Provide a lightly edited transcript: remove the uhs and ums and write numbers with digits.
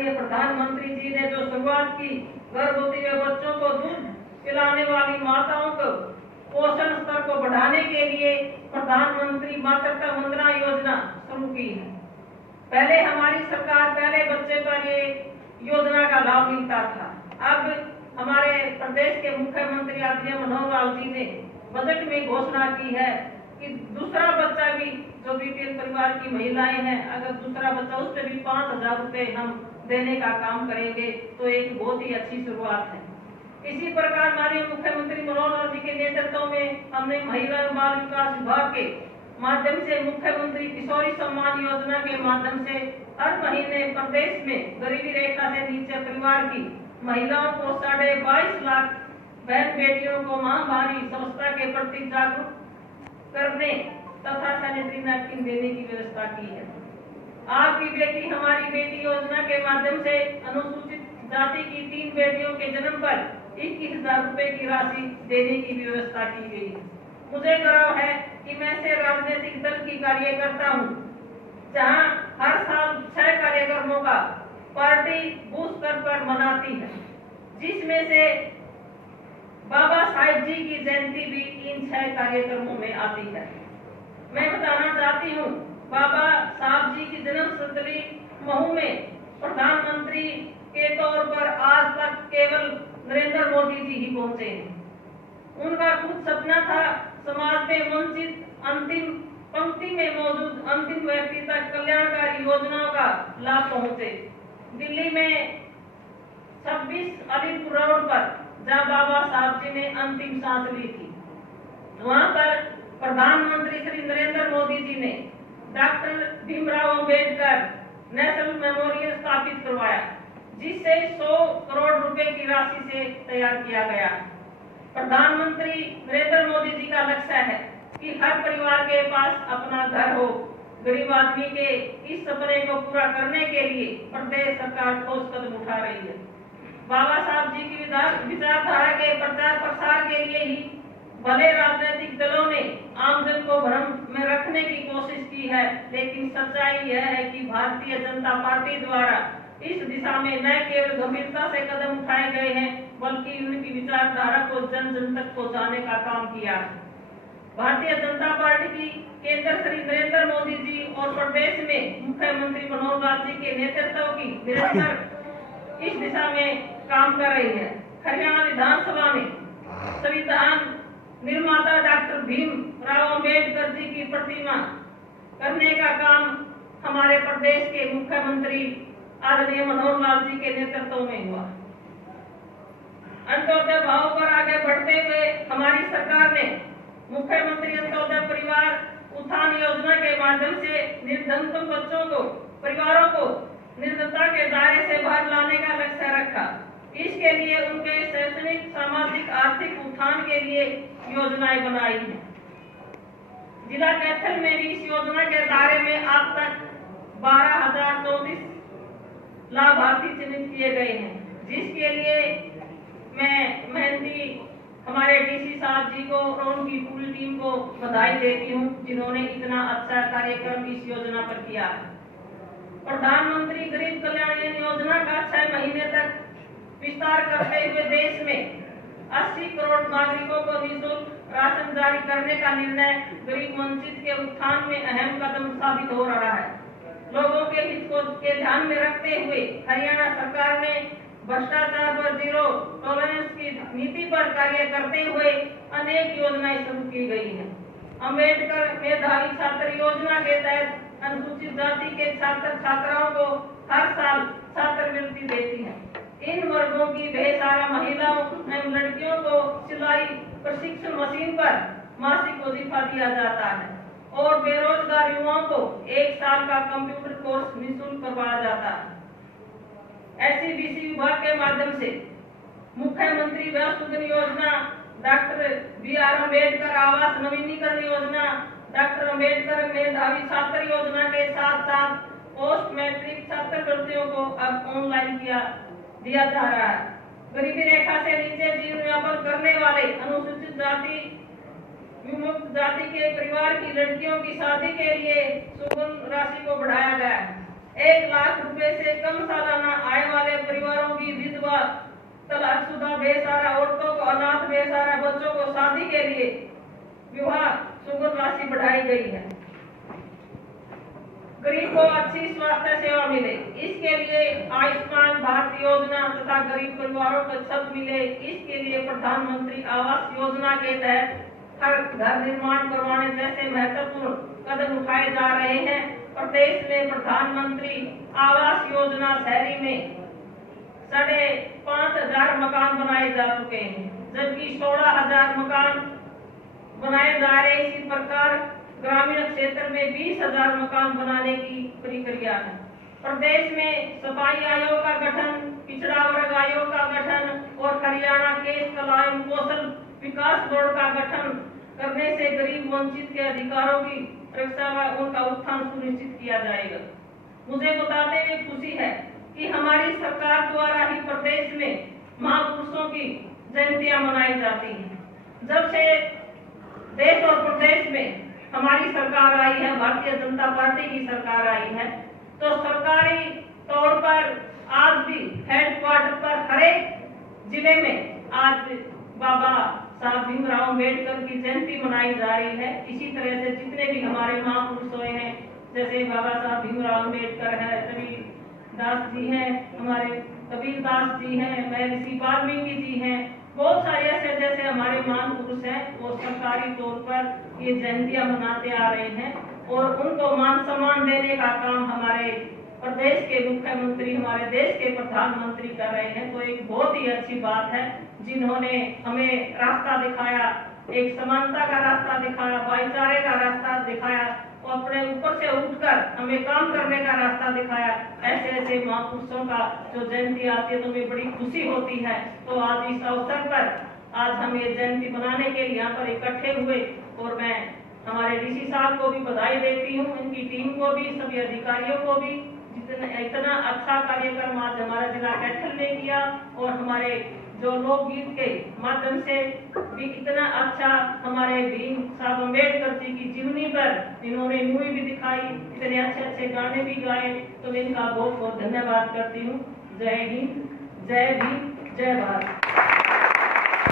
आदरणीय प्रधानमंत्री जी ने जो शुरुआत की, गर्भवती व बच्चों को दूध पिलाने वाली माताओं को पोषण स्तर को बढ़ाने के लिए प्रधानमंत्री मातृत्व वंदना योजना शुरू की है। पहले हमारी सरकार पहले बच्चे पर ये योजना का लाभ मिलता था। अब हमारे प्रदेश के मुख्यमंत्री आदरणीय मनोहर लाल जी ने बजट में घोषणा की है कि दूसरा बच्चा भी, जो बीपीएल परिवार की महिलाएं हैं, अगर दूसरा बच्चा उस पर भी 5,000 रुपए हम देने का काम करेंगे, तो एक बहुत ही अच्छी शुरुआत है। इसी प्रकार माननीय मुख्यमंत्री मनोहर लाल जी के नेतृत्व में हमने महिला एवं बाल विकास विभाग के माध्यम से मुख्यमंत्री किशोरी सम्मान योजना के माध्यम से हर महीने प्रदेश में गरीबी रेखा से नीचे परिवार की महिलाओं को 22.5 लाख बहन बेटियों को महामारी समस्या के प्रति जागरूक करने तथा सैनिटरी नैपकिन देने की व्यवस्था की है। आपकी बेटी हमारी बेटी योजना के माध्यम से अनुसूचित जाति की 3 बेटियों के जन्म पर 21,000 रुपए की राशि देने की व्यवस्था की गई है। मुझे गर्व है कि मैं से राजनीतिक दल की कार्यकर्ता हूँ, जहाँ हर साल 6 कार्यक्रमों का पार्टी बूथ स्तर पर मनाती है, जिसमें से बाबा साहेब जी की जयंती भी इन 6 कार्यक्रमों में आती है। मैं बताना चाहती हूँ, बाबा साहब जी की जन्मस्थली महू में प्रधानमंत्री के तौर पर आज तक केवल नरेंद्र मोदी जी ही पहुंचे हैं। उनका कुछ सपना था समाज में वंचित अंतिम पंक्ति में मौजूद अंतिम व्यक्ति तक कल्याणकारी योजनाओं का लाभ पहुंचे। दिल्ली में 26 अलीपुर रोड पर जहाँ बाबा साहब जी ने अंतिम सांस ली थी, वहाँ पर प्रधानमंत्री श्री नरेंद्र मोदी जी ने doctor Bhimrao Ambedkar national memorial स्थापित करवाया, जिससे 100 करोड़ रुपए की राशि से तैयार किया गया। प्रधानमंत्री नरेंद्र मोदी जी का लक्ष्य है कि हर परिवार के पास अपना घर हो। गरीब आदमी के इस सपने को पूरा करने के लिए प्रदेश सरकार ठोस कदम उठा रही है। बाबा साहब जी की विचारधारा के प्रचार प्रसार के लिए ही भले राजनीतिक दलों ने आमजन को भ्रम में रखने की कोशिश की है, लेकिन सच्चाई यह है कि भारतीय जनता पार्टी द्वारा इस दिशा में न केवल गंभीरता से कदम उठाए गए हैं, बल्कि उनकी विचारधारा को जन जन तक पहुंचाने का काम किया है। भारतीय जनता पार्टी की केंद्र श्री नरेंद्र मोदी जी और प्रदेश में मुख्यमंत्री मनोहर लाल जी के नेतृत्व की निरंतर इस दिशा में काम कर रही है। हरियाणा विधानसभा में संविधान निर्माता डॉक्टर भीमराव अंबेडकर जी की प्रतिमा करने का काम हमारे प्रदेश के मुख्यमंत्री आदरणीय मनोहर लाल जी के नेतृत्व में हुआ। अंत्योदय भाव पर आगे बढ़ते हुए हमारी सरकार ने मुख्यमंत्री अंत्योदय परिवार उत्थान योजना के माध्यम से निर्धन बच्चों को परिवारों को निर्धनता के दायरे से बाहर लाने का लक्ष्य रखा। इसके लिए उनके शैक्षणिक सामाजिक आर्थिक उत्थान के लिए योजनाएं बनाई हैं। जिला कैथल में भी इस योजना के दायरे में अब तक 12,034 लाभार्थी चिन्हित किए गए हैं, जिसके लिए मैं मेहनती हमारे डीसी साहब जी को और उनकी पूरी टीम को बधाई देती हूँ, जिन्होंने इतना अच्छा कार्यक्रम इस योजना पर किया है। प्रधानमंत्री गरीब कल्याण योजना का 6 महीने तक विस्तार करते हुए देश में 80 करोड़ नागरिकों को निःशुल्क राशन जारी करने का निर्णय गरीब वंचित के उत्थान में अहम कदम साबित हो रहा है। लोगों के हित को के ध्यान में रखते हुए हरियाणा सरकार ने भ्रष्टाचार पर जीरो टॉलरेंस की नीति पर कार्य करते हुए अनेक योजनाएं शुरू की गई हैं। अंबेडकर मेधावी छात्र योजना के तहत अनुसूचित जाति के छात्र छात्राओं को हर साल छात्रवृत्ति देती है। इन वर्गों की बेसहारा महिलाओं एवं लड़कियों को सिलाई प्रशिक्षण मशीन पर मासिक वजीफा दिया जाता है और बेरोजगार युवाओं को 1 साल का कंप्यूटर कोर्स निःशुल्क करवाया जाता है। एससीबीसी विभाग के माध्यम से मुख्यमंत्री वसुधन योजना, डॉक्टर बी.आर. अम्बेडकर आवास नवीनीकरण योजना, डॉक्टर अम्बेडकर मेधावी छात्र योजना के साथ साथ पोस्ट मैट्रिक छात्रवृत्तियों को अब ऑनलाइन दिया जा रहा है। गरीबी रेखा से नीचे जीवन यापन करने वाले अनुसूचित जाति विमुक्त जाति के परिवार की लड़कियों की शादी के लिए सुगम राशि को बढ़ाया गया है। 1 लाख रुपए से कम सालाना आय बेसहारा औरतों को, अनाथ बेसहारा बच्चों को शादी के लिए विवाह सुगत राशि बढ़ाई गई है। गरीब को अच्छी स्वास्थ्य सेवा मिले, इसके लिए आयुष्मान भारत योजना तथा गरीब परिवारों को छत मिले, इसके लिए प्रधानमंत्री आवास योजना के तहत हर घर निर्माण करवाने जैसे महत्वपूर्ण कदम उठाए जा रहे हैं। प्रदेश में प्रधानमंत्री आवास योजना शहरी में 5,500 मकान बनाए जा चुके हैं, जबकि 16,000 मकान बनाए जा रहे हैं। इसी प्रकार ग्रामीण क्षेत्र में 20,000 मकान बनाने की प्रक्रिया है। प्रदेश में सफाई आयोग का गठन, पिछड़ा वर्ग आयोग का गठन और हरियाणा केस कला एवं कौशल विकास बोर्ड का गठन करने से गरीब वंचित के अधिकारों की रक्षा व उनका उत्थान सुनिश्चित किया जाएगा। मुझे बताते हुए खुशी है कि हमारी सरकार द्वारा ही प्रदेश में महापुरुषों की जयंतियां मनाई जाती हैं। जब से देश और प्रदेश में हमारी सरकार आई है, भारतीय जनता पार्टी की सरकार आई है, तो सरकारी तौर पर आज भी हेडक्वार्टर पर हर एक जिले में आज बाबा साहब भीमराव अम्बेडकर की जयंती मनाई जा रही है। इसी तरह से जितने भी हमारे महापुरुष हुए हैं, जैसे बाबा साहब भीमराव अम्बेडकर है, कबीर दास जी हैं, हमारे कबीर दास जी हैं, महर्षि वाल्मीकि जी हैं, बहुत सारे ऐसे जैसे हमारे महान पुरुष हैं, वो सरकारी तौर पर ये जयंतियां मनाते आ रहे हैं और उनको मान सम्मान देने का काम हमारे प्रदेश के मुख्यमंत्री, हमारे देश के प्रधानमंत्री कर रहे हैं। तो एक बहुत ही अच्छी बात है, जिन्होंने हमें रास्ता दिखाया, एक समानता का रास्ता दिखाया, भाईचारे का रास्ता दिखाया, और अपने ऊपर से उठकर हमें काम करने का रास्ता दिखाया। ऐसे ऐसे महापुरुषों का जो जयंती आती है तो हमें बड़ी खुशी होती है। तो आज इस अवसर पर आज हम ये जयंती मनाने के लिए यहाँ पर इकट्ठे हुए और मैं हमारे डीसी साहब को भी बधाई देती हूँ, इनकी टीम को भी, सभी अधिकारियों को भी, इतना अच्छा कार्यक्रम आज हमारा जिला कैथल ने किया और हमारे जो लोकगीत के माध्यम से भी इतना अच्छा हमारे भीम साहब अम्बेडकर जी की जीवनी पर इन्होंने मूवी भी दिखाई, इतने अच्छे अच्छे गाने भी गाए, तो मैं इनका बहुत बहुत धन्यवाद करती हूँ। जय हिंद, जय भीम, जय भारत।